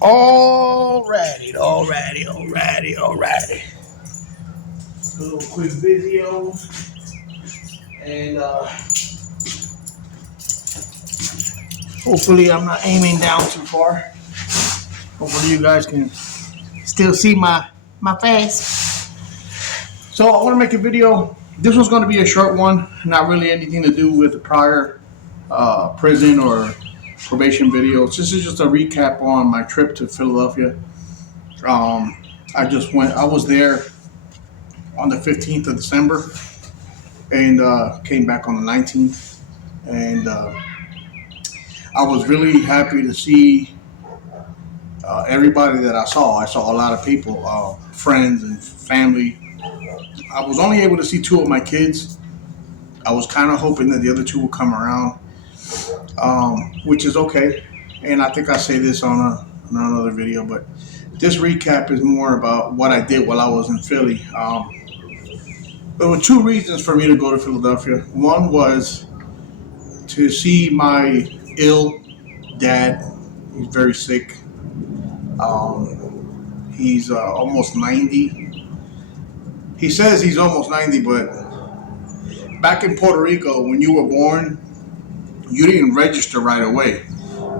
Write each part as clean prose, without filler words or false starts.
Alrighty. A little quick video, and hopefully I'm not aiming down too far. Hopefully you guys can still see my face. So I want to make a video. This was going to be a short one, not really anything to do with the prior prison or probation videos. This is just a recap on my trip to Philadelphia. I was there on the 15th of December and came back on the 19th. And I was really happy to see everybody that I saw. I saw a lot of people, friends and family. I was only able to see two of my kids. I was kind of hoping that the other two would come around, which is okay. And I think I say this on another video, but this recap is more about what I did while I was in Philly. There were two reasons for me to go to Philadelphia. One was to see my ill dad. He's very sick. He's almost 90. He says he's almost 90, but back in Puerto Rico, when you were born, you didn't register right away.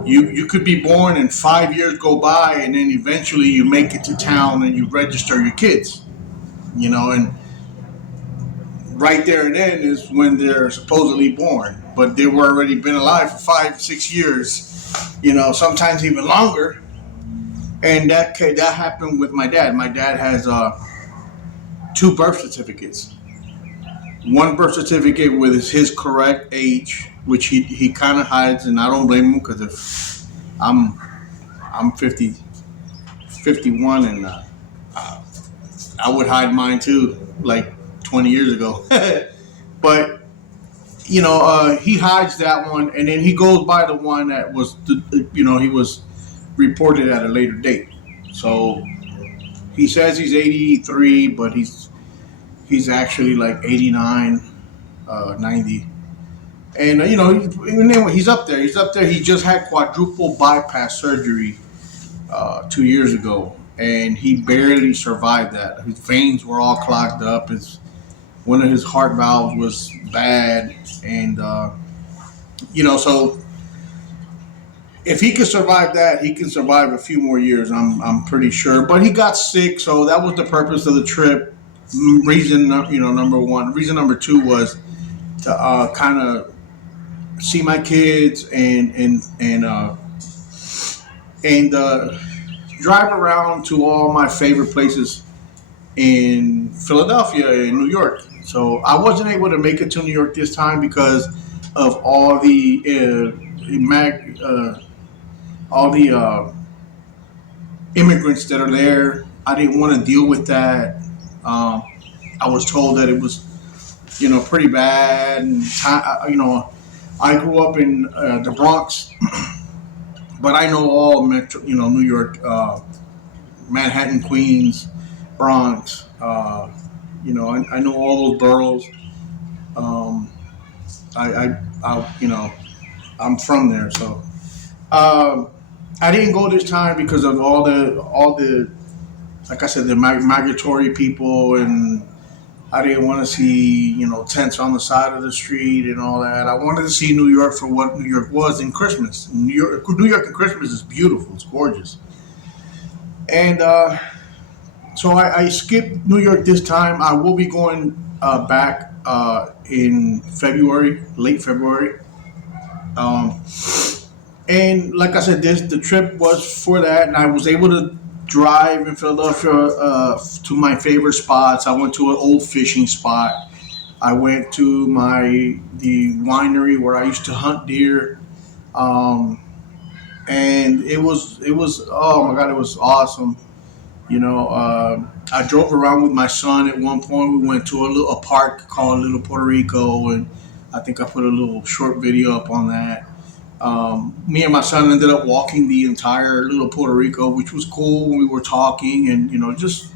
You could be born and 5 years go by, and then eventually you make it to town and you register your kids. And right there and then is when they're supposedly born, but they were already been alive for 5-6 years. Sometimes even longer. And that happened with my dad. My dad has two birth certificates. One birth certificate with his correct age, which he kind of hides, and I don't blame him, because if I'm 51, and I would hide mine too, like 20 years ago. But he hides that one, and then he goes by the one that was he was reported at a later date. So he says he's 83, but he's actually like 89, 90. And he's up there. He just had quadruple bypass surgery 2 years ago, and he barely survived that. His veins were all clogged up. One of his heart valves was bad, and so if he could survive that, he can survive a few more years. I'm pretty sure. But he got sick, so that was the purpose of the trip. Reason number one. Reason number two was to kind of see my kids and drive around to all my favorite places in Philadelphia and New York. So I wasn't able to make it to New York this time because of all the immigrants that are there. I didn't want to deal with that. I was told that it was, pretty bad. And I grew up in the Bronx, but I know all Metro, New York, Manhattan, Queens, Bronx. I know all those boroughs. I'm from there, so. I didn't go this time because of all the, like I said, the migratory people, and I didn't want to see, tents on the side of the street and all that. I wanted to see New York for what New York was in Christmas. New York in Christmas is beautiful. It's gorgeous. And so I skipped New York this time. I will be going back in February, late February. And like I said, the trip was for that, and I was able to drive in Philadelphia to my favorite spots. I went to an old fishing spot. I went to the winery where I used to hunt deer, and it was oh my god, it was awesome. I drove around with my son at one point. We went to a park called Little Puerto Rico, and I think I put a little short video up on that. Me and my son ended up walking the entire Little Puerto Rico, which was cool. We were talking and, just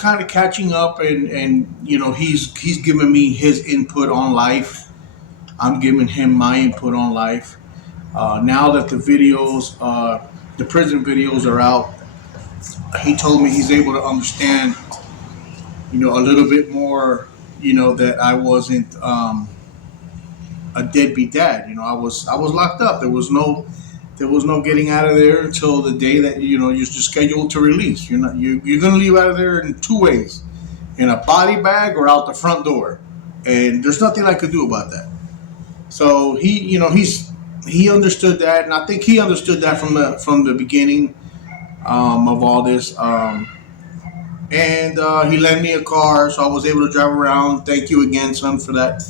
kind of catching up, and he's giving me his input on life. I'm giving him my input on life. Now that the videos The prison videos are out. He told me he's able to understand, a little bit more, that I wasn't a deadbeat dad. I was locked up. There was no getting out of there until the day that you're just scheduled to release. You're gonna leave out of there in two ways: in a body bag or out the front door. And there's nothing I could do about that. So he understood that, and I think he understood that from the beginning of all this. And he lent me a car, so I was able to drive around. Thank you again, son, for that,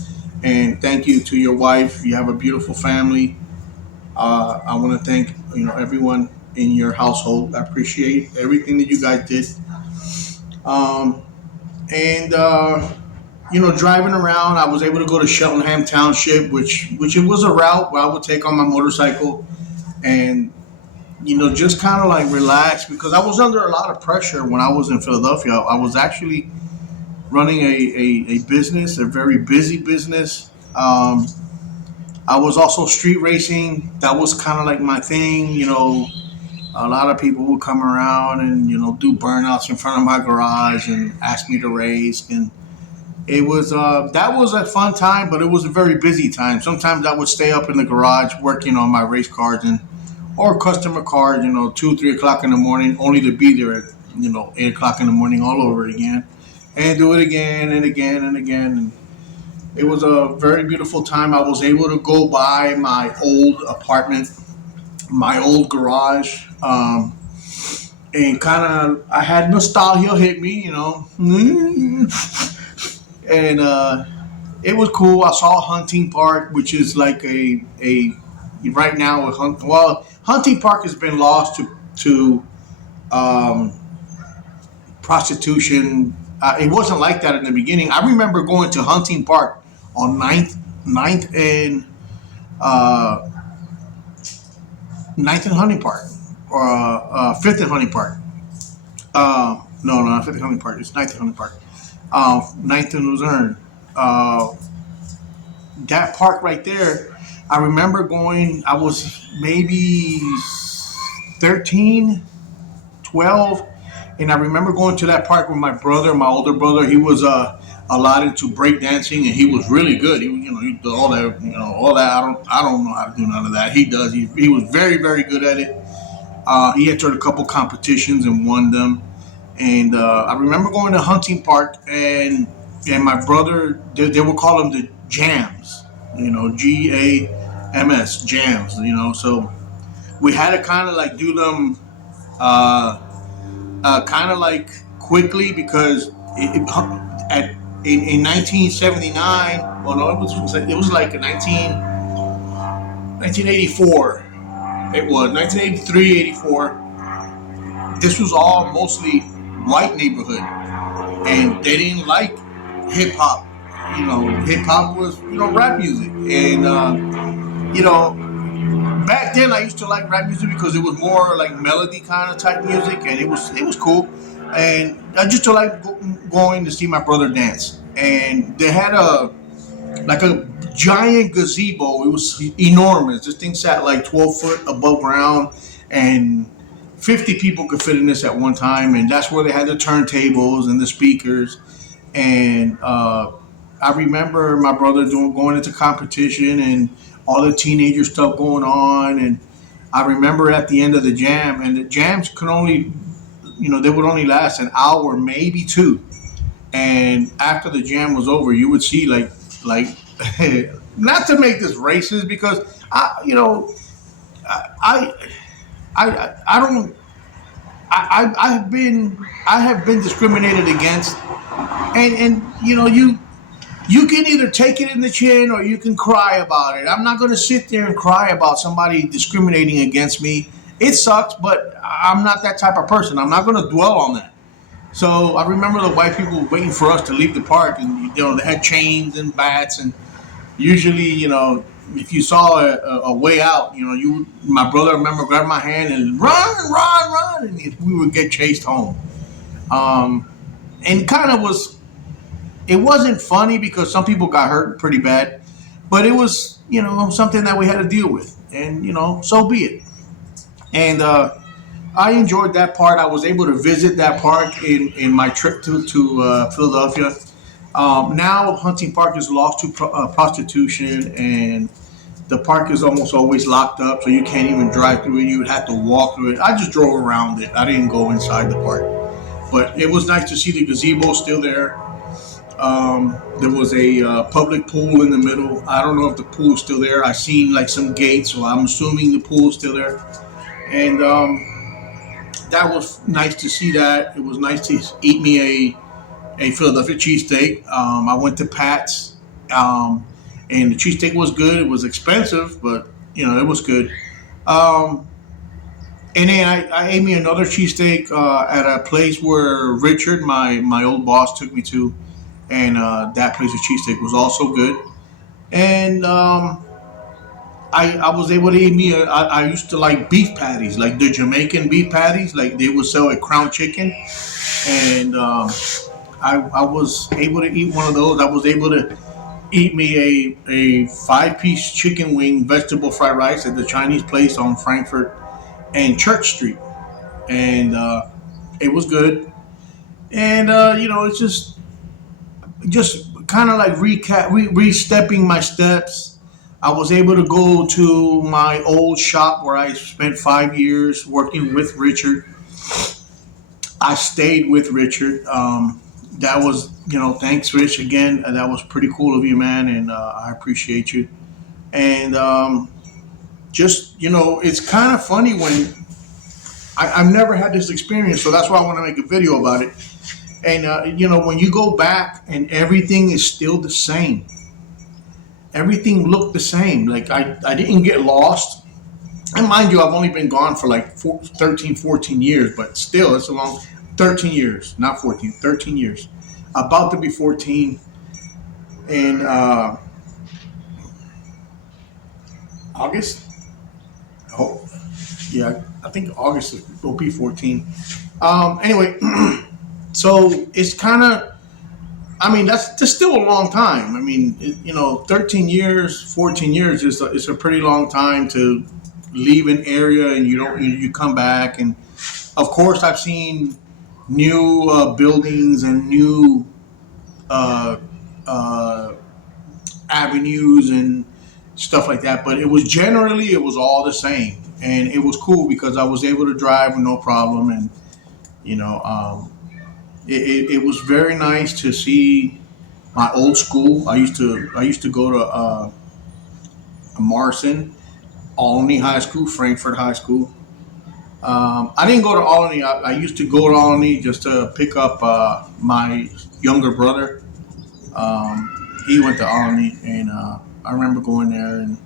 and thank you to your wife. You have a beautiful family. I want to thank everyone in your household. I appreciate everything that you guys did. Um, and driving around, I was able to go to Cheltenham Township, which it was a route where I would take on my motorcycle and just kind of like relax because I was under a lot of pressure when I was in Philadelphia. I was actually running a business, a very busy business. I was also street racing. That was kind of like my thing. A lot of people would come around and do burnouts in front of my garage and ask me to race, and it was that was a fun time, but it was a very busy time. Sometimes I would stay up in the garage working on my race cars and or customer cars, 2, 3 o'clock in the morning, only to be there at 8 o'clock in the morning all over again, and do it again and again and again. And it was a very beautiful time. I was able to go by my old apartment, my old garage, and kind of I had nostalgia hit me, and it was cool. I saw Hunting Park, which is like a right now with Hunting Park has been lost to um, prostitution. It wasn't like that in the beginning. I remember going to Hunting Park on Ninth and uh, Ninth and Hunting Park, or Fifth and Hunting Park. No, not Fifth and Hunting Park. It's Ninth and Hunting Park. Ninth and Luzerne. Uh, that park right there. I remember going. I was maybe 13, 12, and I remember going to that park with my brother, my older brother. He was a lot into breakdancing, and he was really good. He did all that, all that. I don't know how to do none of that. He does. He was very, very good at it. He entered a couple competitions and won them. And I remember going to Hunting Park, and my brother, they would call them the Jams, Gams, Jams. So we had to kind of like do them uh, kind of like quickly because at in 1979. Well, no, it was like in 1984. It was 1983, 84. This was all mostly white neighborhood, and they didn't like hip hop. Hip hop was rap music, and back then I used to like rap music because it was more like melody kind of type music, and it was cool. And I just to like going to see my brother dance, and they had a giant gazebo. It was enormous. This thing sat like 12 foot above ground, and 50 people could fit in this at one time. And that's where they had the turntables and the speakers. And I remember my brother going into competition and all the teenager stuff going on. And I remember at the end of the jam, and the jams could only, they would only last an hour, maybe two. And after the jam was over, you would see like not to make this racist because I I don't I have been discriminated against, and you can either take it in the chin or you can cry about it. I'm not going to sit there and cry about somebody discriminating against me. It sucks, but I'm not that type of person. I'm not going to dwell on that. So I remember the white people waiting for us to leave the park, and they had chains and bats, and usually, if you saw a way out, my brother, I remember, grabbed my hand and run, run, run, and we would get chased home. Um, and kind of it wasn't funny because some people got hurt pretty bad, but it was, something that we had to deal with, and so be it. And I enjoyed that part. I was able to visit that park in my trip to Philadelphia. Now Hunting Park is lost to prostitution, and the park is almost always locked up, so you can't even drive through it. You would have to walk through it. I just drove around it. I didn't go inside the park, but it was nice to see the gazebo still there. There was a public pool in the middle. I don't know if the pool is still there. I seen like some gates, so I'm assuming the pool is still there. And that was nice to see that. It was nice to eat me a Philadelphia cheesesteak. I went to Pat's, and the cheesesteak was good. It was expensive, but it was good. Um, and then I ate me another cheesesteak at a place where Richard, my old boss, took me to, and that place of cheesesteak was also good. And I was able to eat me. I used to like beef patties, like the Jamaican beef patties, like they would sell at Crown Chicken, and I was able to eat one of those. I was able to eat me a 5-piece chicken wing vegetable fried rice at the Chinese place on Frankfurt and Church Street, and it was good. And it's just kind of like re-stepping my steps. I was able to go to my old shop where I spent 5 years working with Richard. I stayed with Richard. That was, thanks, Rich, again. That was pretty cool of you, man, and I appreciate you. And just, it's kind of funny when I've never had this experience, so that's why I want to make a video about it. And, when you go back and everything is still the same, everything looked the same. Like, I didn't get lost. And mind you, I've only been gone for like 13, 14 years, but still, it's a long 13 years, not 14, 13 years. About to be 14 in August. Oh, yeah, I think August will be 14. Anyway, so it's kind of, I mean, that's still a long time. I mean, 13 years, 14 years is a pretty long time to leave an area and you come back. And of course, I've seen new buildings and new uh, uh, avenues and stuff like that. But it was all the same, and it was cool because I was able to drive with no problem, and you know, it was very nice to see my old school. I used to go to Morrison, Alney High School, Frankfurt High School. I didn't go to Alney. I used to go to Alney just to pick up my younger brother. He went to Alney, and I remember going there and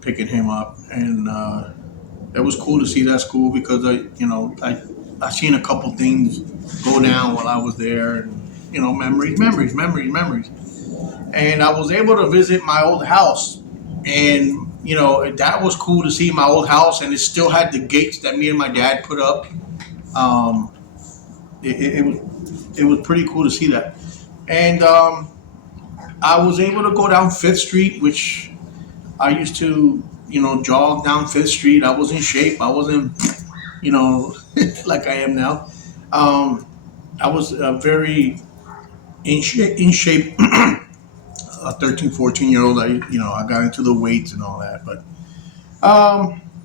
picking him up, and it was cool to see that school because I seen a couple things go down while I was there, and memories. And I was able to visit my old house, and that was cool to see my old house, and it still had the gates that me and my dad put up. Um, it was pretty cool to see that, and I was able to go down Fifth Street, which I used to jog down Fifth Street. I was in shape. I wasn't like I am now. Um, I was very in shape. A 13, 14 year old. I got into the weights and all that, but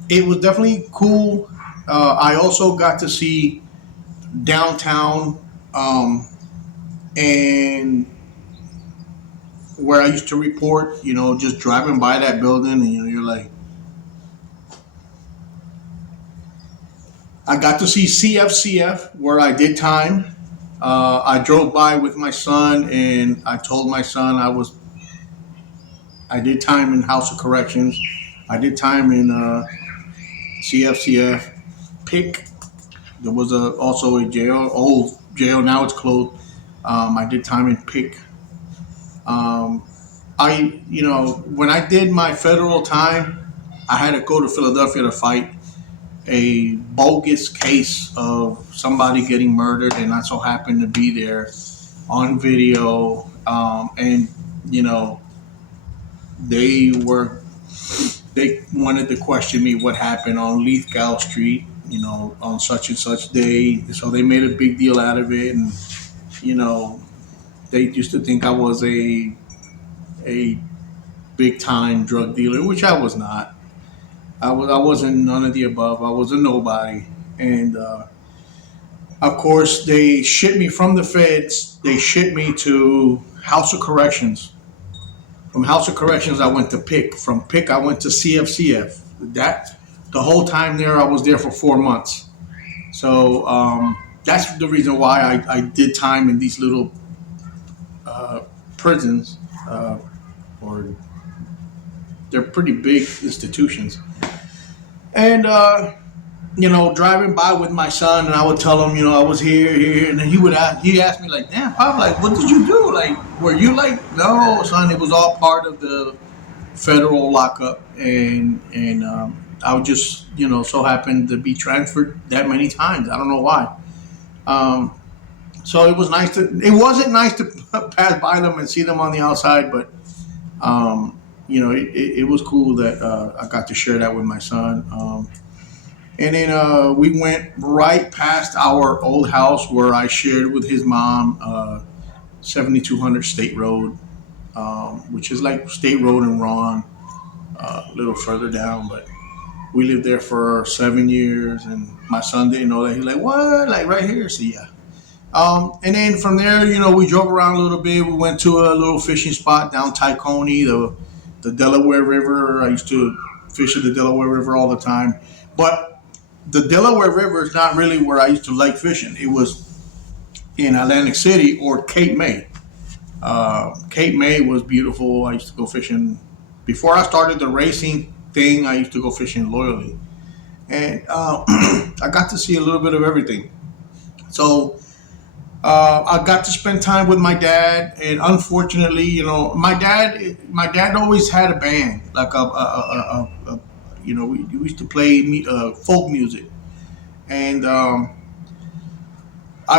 it was definitely cool. I also got to see downtown, and where I used to report. Just driving by that building, and you're like, I got to see CFCF where I did time. I drove by with my son, and I told my son I did time in House of Corrections. I did time in CFCF. PIC. There was also a jail, old jail. Now it's closed. I did time in PIC. Um, when I did my federal time, I had to go to Philadelphia to fight a bogus case of somebody getting murdered, and I so happened to be there on video. And you know, they were They wanted to question me what happened on Lithgow Street, on such and such day. So they made a big deal out of it, and you know, they used to think I was a big time drug dealer, which I was not. I wasn't none of the above. I was a nobody, and of course they shipped me from the feds. They shipped me to House of Corrections. From House of Corrections, I went to PIC. From PIC, I went to CFCF. That the whole time there, I was there for 4 months. So that's the reason why I did time in these little uh, prisons, or they're pretty big institutions. And driving by with my son, and I would tell him, I was here, and then he asked me like, "Damn, Pop, like, what did you do? Like, were you like, no, son, it was all part of the federal lockup, and I would just, so happened to be transferred that many times. I don't know why. Um, so it was nice to. It wasn't nice to pass by them and see them on the outside, but it was cool that I got to share that with my son. And then we went right past our old house where I shared with his mom, 7200 State Road, which is like State Road in Ron, a little further down. But we lived there for 7 years, and my son didn't know that. He's like, "What? Like right here?" So yeah. And then from there, we drove around a little bit. We went to a little fishing spot down Tykone, the Delaware River. I used to fish at the Delaware River all the time. But the Delaware River is not really where I used to like fishing. It was in Atlantic City or Cape May. Cape May was beautiful. I used to go fishing before I started the racing thing. I used to go fishing loyally, and I got to see a little bit of everything. So I got to spend time with my dad, and unfortunately, my dad always had a band, like we used to play folk music, and I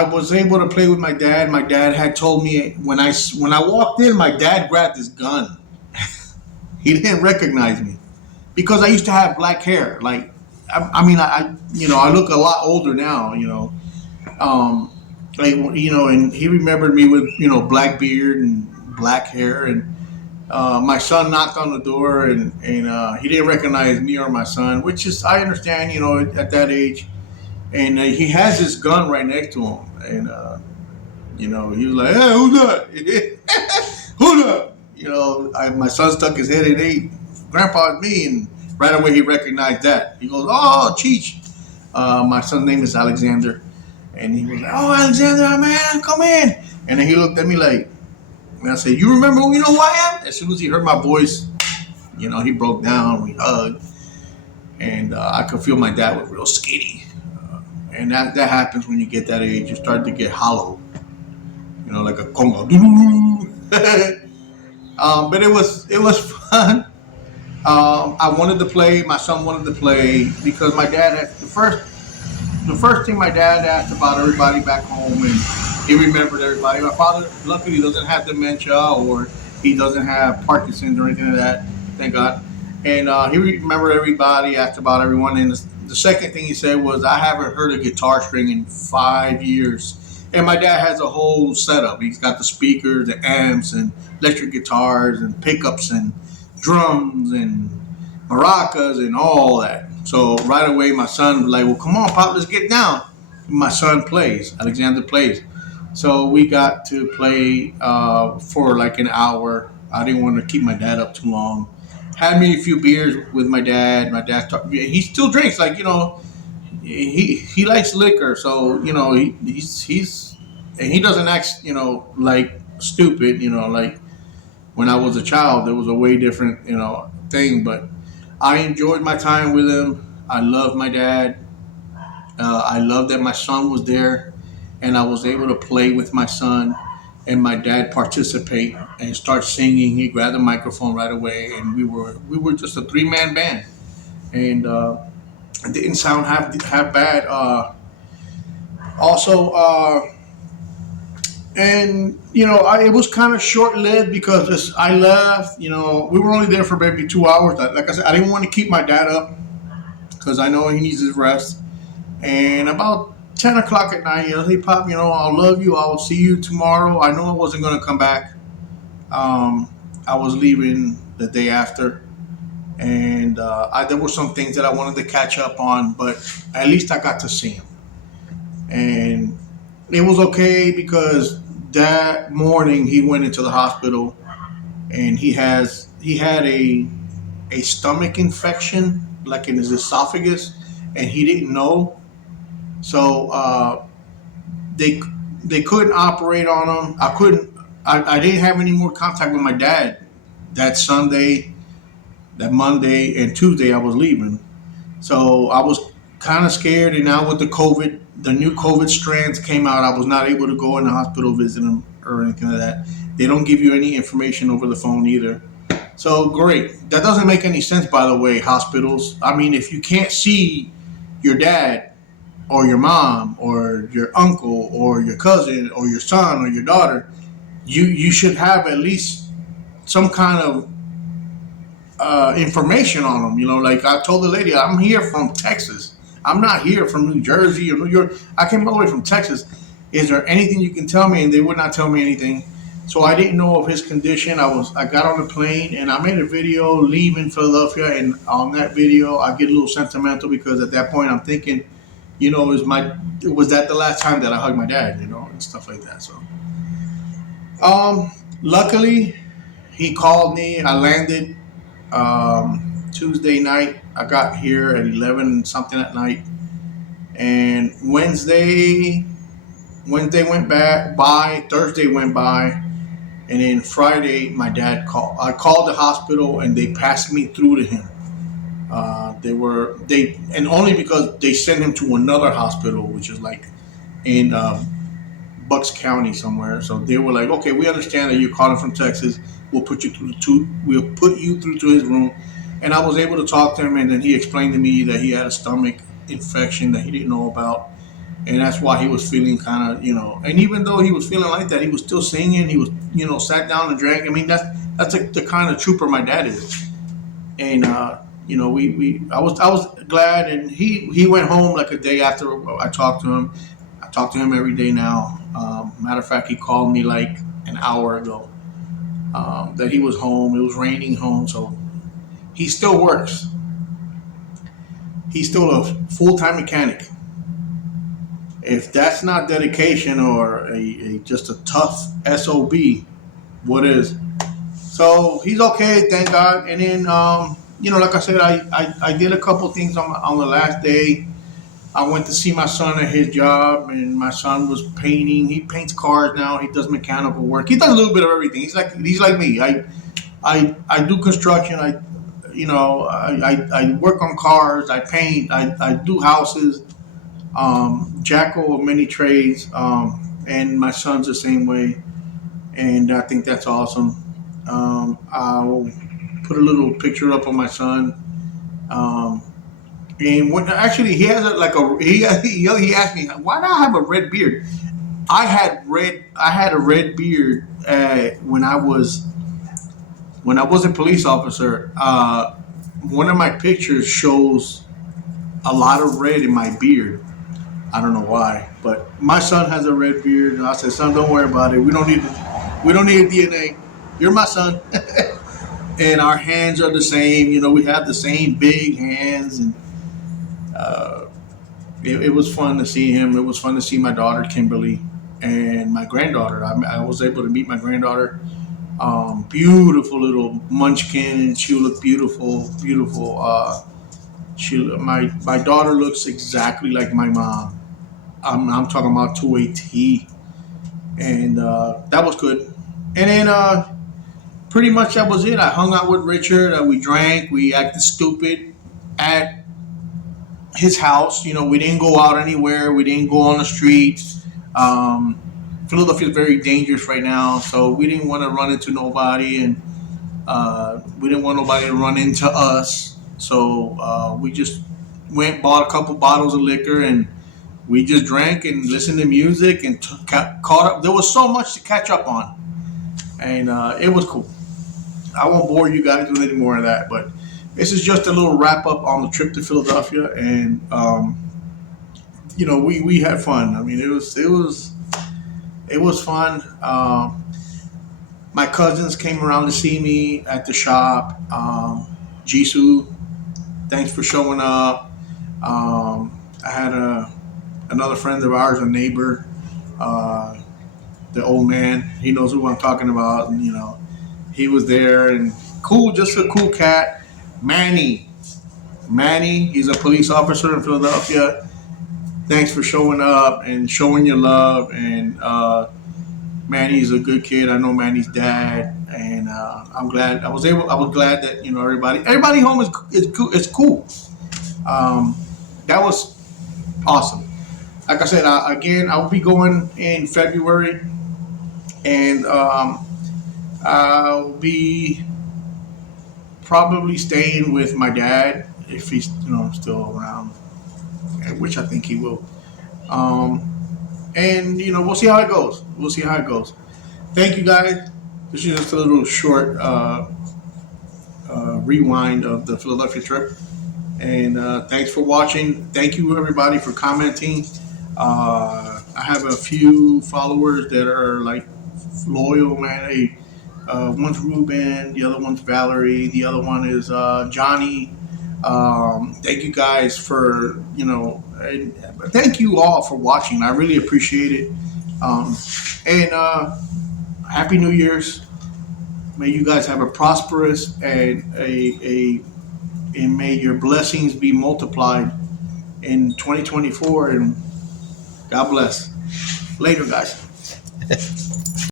was able to play with my dad. My dad had told me when I walked in, my dad grabbed his gun. He didn't recognize me because I used to have black hair. Like, I mean, I look a lot older now. Um, and he remembered me with black beard and black hair, and my son knocked on the door, and he didn't recognize me or my son, which is I understand, at that age, and he has this gun right next to him, and he was like, "Hey, who's that? Who's that?" My son stuck his head in, "Hey, Grandpa, it's me," and right away he recognized that. He goes, "Oh, Cheech." My son's name is Alexander. And he was like, "Oh, Alexander, man, come in." And then he looked at me like, and I said, "You remember, who I am?" As soon as he heard my voice, he broke down. We hugged. And I could feel my dad was real skinny. And that happens when you get that age. You start to get hollow, like a conga. But it was fun. I wanted to play. My son wanted to play because my dad had the first thing my dad asked about everybody back home, and he remembered everybody. My father, luckily, doesn't have dementia or he doesn't have Parkinson's or anything like that. Thank God. And he remembered everybody, asked about everyone. And the second thing he said was, "I haven't heard a guitar string in 5 years." And my dad has a whole setup. He's got the speakers, the amps, and electric guitars, and pickups, and drums, and maracas, and all that. So right away, my son was like, "Well, come on, Pop, let's get down." My son plays. Alexander plays. So we got to play for like an hour. I didn't want to keep my dad up too long. Had me a few beers with my dad. My dad, he still drinks. Like, he likes liquor. So he's and he doesn't act like stupid. Like when I was a child, there was a way different thing. But I enjoyed my time with him. I loved my dad. I loved that my son was there, and I was able to play with my son, and my dad participate and start singing. He grabbed the microphone right away, and we were just a 3-man band, and it didn't sound half bad. Also, And it was kind of short lived because I left. We were only there for maybe 2 hours. Like I said, I didn't want to keep my dad up because I know he needs his rest. And about 10 o'clock at night, hey Pop, I'll love you. I'll see you tomorrow. I know I wasn't gonna come back. Um, I was leaving the day after, and there were some things that I wanted to catch up on, but at least I got to see him, and it was okay because that morning he went into the hospital and he had a stomach infection like in his esophagus, and he didn't know. So they they couldn't operate on him. I couldn't. I didn't have any more contact with my dad that Sunday, that Monday, and Tuesday. I was leaving, so I was kind of scared. And now with the new COVID strands came out. I was not able to go in the hospital visit him or anything like that. They don't give you any information over the phone either. So great. That doesn't make any sense, by the way. Hospitals. I mean, if you can't see your dad or your mom or your uncle or your cousin or your son or your daughter, you should have at least some kind of information on them. Like I told the lady, I'm here from Texas. I'm not here from New Jersey or New York. I came all the way from Texas. Is there anything you can tell me? And they would not tell me anything. So I didn't know of his condition. I got on the plane and I made a video leaving Philadelphia. And on that video, I get a little sentimental because at that point I'm thinking, was that the last time that I hugged my dad, and stuff like that. So, luckily, he called me. I landed Tuesday night. I got here at 11 something at night, and Wednesday went back by. Thursday went by, and then Friday my dad called. I called the hospital, and they passed me through to him. And only because they sent him to another hospital, which is like in Bucks County somewhere. So they were like, okay, we understand that you're calling from Texas. We'll put you through to his room. And I was able to talk to him, and then he explained to me that he had a stomach infection that he didn't know about, and that's why he was feeling kind of, And even though he was feeling like that, he was still singing. He was, sat down and drank. I mean, that's the kind of trooper my dad is. And I was glad, and he went home like a day after I talked to him. I talk to him every day now. Matter of fact, he called me like an hour ago that he was home. It was raining home, so he still works. He's still a full-time mechanic. If that's not dedication or just a tough SOB, what is? So he's okay, thank God. And then, like I said, I did a couple things on the last day. I went to see my son at his job, and my son was painting. He paints cars now. He does mechanical work. He does a little bit of everything. He's like me. I do construction. I work on cars. I paint. I do houses. Jack of many trades. And my son's the same way. And I think that's awesome. I'll put a little picture up of my son. And when actually he has he asked me, why do I have a red beard? I had a red beard when I was a police officer. One of my pictures shows a lot of red in my beard. I don't know why, but my son has a red beard, and I said, son, don't worry about it. We don't need DNA. You're my son. And our hands are the same. We have the same big hands, and it was fun to see him. It was fun to see my daughter Kimberly and my granddaughter. I was able to meet my granddaughter. Beautiful little munchkin. She looked beautiful, beautiful. My daughter looks exactly like my mom. I'm talking about to a T, and that was good. And then pretty much that was it. I hung out with Richard. We drank. We acted stupid at his house. We didn't go out anywhere. We didn't go on the streets. Philadelphia is very dangerous right now, so we didn't want to run into nobody, and we didn't want nobody to run into us. So we just bought a couple bottles of liquor, and We just drank and listened to music and caught up. There was so much to catch up on, and it was cool. I won't bore you guys with any more of that, but this is just a little wrap up on the trip to Philadelphia, and we had fun. I mean, it was fun. My cousins came around to see me at the shop. Jisoo, thanks for showing up. I had another friend of ours, a neighbor, the old man. He knows who I'm talking about, and he was there and cool, just a cool cat. Manny, he's a police officer in Philadelphia. Thanks for showing up and showing your love. And Manny's a good kid. I know Manny's dad, and I'm glad I was able. I was glad that everybody home is cool. That was awesome. Like I said, again, I'll be going in February, and I'll be probably staying with my dad if he's still around, which I think he will. And we'll see how it goes. We'll see how it goes. Thank you guys. This is just a little short rewind of the Philadelphia trip. And thanks for watching. Thank you everybody for commenting. I have a few followers that are like loyal, man. Hey, one's Ruben, the other one's Valerie, the other one is Johnny. Thank you guys for and thank you all for watching. I really appreciate it. And Happy New Year's. May you guys have a prosperous and and may your blessings be multiplied in 2024. And God bless. Later, guys.